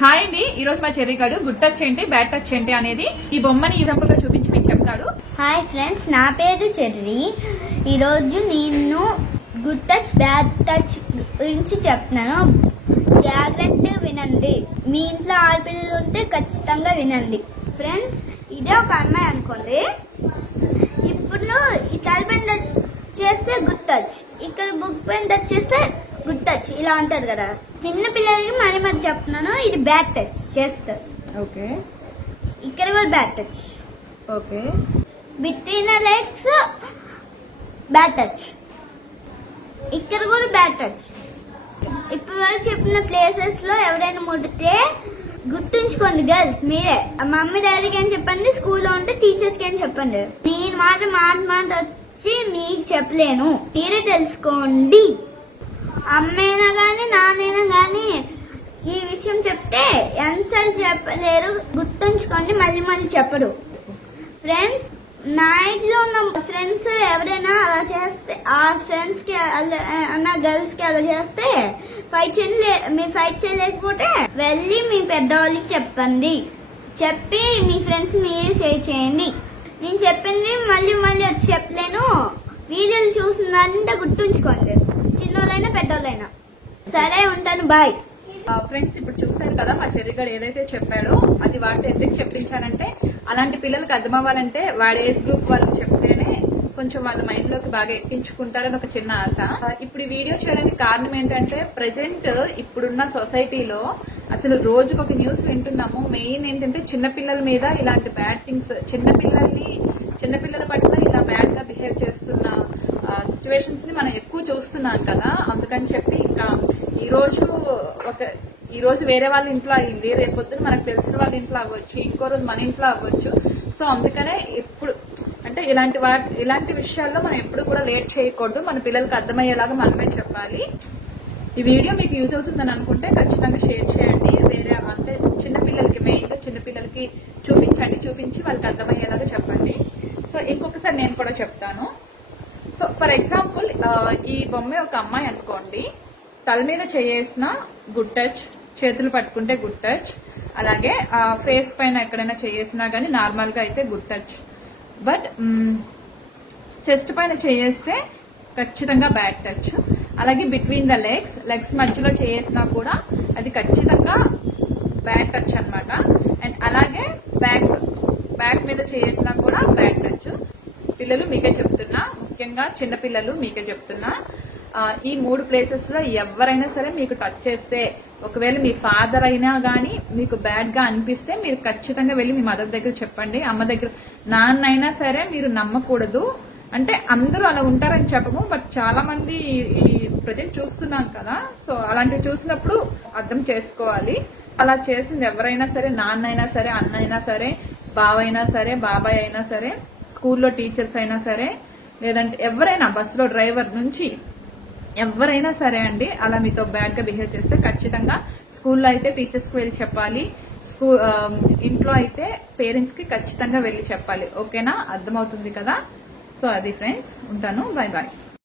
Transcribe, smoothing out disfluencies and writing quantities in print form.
Hi అండి, ఈ రోజు మా చెర్రిగాడు గుడ్ టచ్ ఏంటి బ్యాడ్ టచ్ ఏంటి అనేది ఈ బొమ్మని ఎగ్జాంపుల్ గా చూపించి మీకు చెప్తాడు. హాయ్ ఫ్రెండ్స్, నా పేరు చెర్రి. ఈరోజు నేను గుడ్ టచ్ బ్యాడ్ టచ్ గురించి చెప్తున్నాను. జాగ్రత్తగా వినండి. మీ ఇంట్లో ఆడపిల్లలు ఉంటే ఖచ్చితంగా వినండి. ఫ్రెండ్స్, ఇదే ఒక అమ్మాయి అనుకోండి. ఇప్పుడు ఈ తలపైన టచ్ చేస్తే గుడ్ టచ్, ఇక్కడ బుక్ పైన టచ్ చేస్తే గుడ్ టచ్, ఇలా ఉంటుంది కదా. చిన్న పిల్లలకి మరి చెప్తున్నాను, ఇది బ్యాడ్ టచ్ చేస్తారు. ఓకే, ఇక్కడ కూడా bad touch. Okay, between the legs bad touch, ఇక్కడ కూడా బ్యాడ్ టచ్. ఇప్పుడు వరకు చెప్పిన ప్లేసెస్ లో ఎవరైనా ముడితే గుర్తుంచుకోండి గర్ల్స్, మీరే మమ్మీ డాడీకి అని చెప్పండి, స్కూల్లో ఉంటే టీచర్స్ కి అని చెప్పండి. నేను మాత్రం మాట వచ్చి మీకు చెప్పలేను, మీరే తెలుసుకోండి. అమ్మైనా గాని నాన్నైనా గాని ఈ విషయం చెప్తే ఎన్నిసార్లు చెప్పలేరు, గుర్తుంచుకోండి, మళ్ళీ చెప్పరు. ఫ్రెండ్స్, నా ఏజ్ లో ఉన్న ఫ్రెండ్స్ ఎవరైనా అలా చేస్తే, ఆ ఫ్రెండ్స్ కి అన్న గర్ల్స్ కి అలా చేస్తే మీరు ఫైట్ చేయలేకపోతే వెళ్ళి మీ పెద్దవాళ్ళకి చెప్పండి. చెప్పి మీ ఫ్రెండ్స్ మీరే షేర్ చేయండి. నేను చెప్పింది మళ్ళీ వచ్చి చెప్పలేను. వీడియోలు చూసిందంటే గుర్తుంచుకోండి, చిన్నోళ్ళైనా పెద్దోళ్ళైనా. సరే, ఉంటాను, బాయ్. ఫ్రెండ్స్, ఇప్పుడు చూసారు కదా మా చెర్రిగాడు ఏదైతే చెప్పాడో అది వాడితో ఎందుకు చెప్పించానంటే, అలాంటి పిల్లలకు అర్థం అవ్వాలంటే వాడి ఏజ్ గ్రూప్ వాళ్ళకి చెప్తేనే కొంచెం వాళ్ళ మైండ్ లోకి బాగా ఎక్కించుకుంటారని ఒక చిన్న ఆశ. ఇప్పుడు ఈ వీడియో చేయడానికి కారణం ఏంటంటే, ప్రెసెంట్ ఇప్పుడున్న సొసైటీలో అసలు రోజుకు ఒక న్యూస్ వింటున్నాము. మెయిన్ ఏంటంటే చిన్నపిల్లల మీద ఇలాంటి బ్యాడ్ థింగ్స్, చిన్నపిల్లల పట్ల ఇలా బ్యాడ్ గా బిహేవ్ చేస్తున్న సిచ్యువేషన్స్ ని మనం ఎక్కువ చూస్తున్నాం కదా. అందుకని చెప్పి ఇంకా ఈ రోజు వేరే వాళ్ళ ఇంట్లో అయ్యింది, రేపు పొద్దున మనకు తెలిసిన వాళ్ళ ఇంట్లో అవ్వచ్చు, ఇంకో రోజు మన ఇంట్లో అవ్వచ్చు. సో అందుకనే ఎప్పుడు అంటే ఇలాంటి విషయాల్లో మనం ఎప్పుడు కూడా లేట్ చేయకూడదు. మన పిల్లలకు అర్థమయ్యేలాగా మనమే చెప్పాలి. ఈ వీడియో మీకు యూజ్ అవుతుందని అనుకుంటే ఖచ్చితంగా షేర్ చేయండి. వేరే అంటే చిన్నపిల్లలకి, మెయిన్ గా చిన్నపిల్లలకి చూపించి వాళ్ళకి అర్థమయ్యేలాగా చెప్పండి. సో ఇంకొకసారి నేను కూడా చెప్తాను. సో ఫర్ ఎగ్జాంపుల్, ఈ బొమ్మ ఒక అమ్మాయి అనుకోండి, తల మీద చేసిన గుడ్ టచ్, చేతులు పట్టుకుంటే గుడ్ టచ్, అలాగే ఫేస్ పైన ఎక్కడైనా చేసినా గానీ నార్మల్ గా అయితే గుడ్ టచ్. బట్ చెస్ట్ పైన చేస్తే ఖచ్చితంగా బ్యాడ్ టచ్. అలాగే బిట్వీన్ ద లెగ్స్ మధ్యలో చేసినా కూడా అది ఖచ్చితంగా బ్యాడ్ టచ్ అన్నమాట. అండ్ అలాగే బ్యాక్ మీద చేసినా కూడా బ్యాడ్ టచ్. పిల్లలు మీకే చెప్తున్నా, ముఖ్యంగా చిన్న పిల్లలు మీకే చెప్తున్నా, ఈ 3 ప్లేసెస్ లో ఎవరైనా సరే మీకు టచ్ చేస్తే, ఒకవేళ మీ ఫాదర్ అయినా గానీ మీకు బ్యాడ్ గా అనిపిస్తే మీరు ఖచ్చితంగా వెళ్ళి మీ మదర్ దగ్గర చెప్పండి. అమ్మ దగ్గర, నాన్న అయినా సరే మీరు నమ్మకూడదు. అంటే అందరూ అలా ఉంటారని చెప్పము, బట్ చాలా మంది ఈ ప్రజెంట్ చూస్తున్నాం కదా. సో అలాంటివి చూసినప్పుడు అర్థం చేసుకోవాలి. అలా చేసింది ఎవరైనా సరే, నాన్న అయినా సరే, అన్న అయినా సరే, బావైనా సరే, బాబాయ్ అయినా సరే, స్కూల్లో టీచర్స్ అయినా సరే, లేదంటే ఎవరైనా బస్సులో డ్రైవర్ నుంచి ఎవరైనా సరే అండి, అలా మీతో బ్యాడ్ గా బిహేవ్ చేస్తే ఖచ్చితంగా స్కూల్లో అయితే టీచర్స్ కి వెళ్ళి చెప్పాలి, ఇంట్లో అయితే పేరెంట్స్ కి ఖచ్చితంగా వెళ్ళి చెప్పాలి. ఓకేనా, అర్థమవుతుంది కదా. సో అది ఫ్రెండ్స్, ఉంటాను, బాయ్ బాయ్.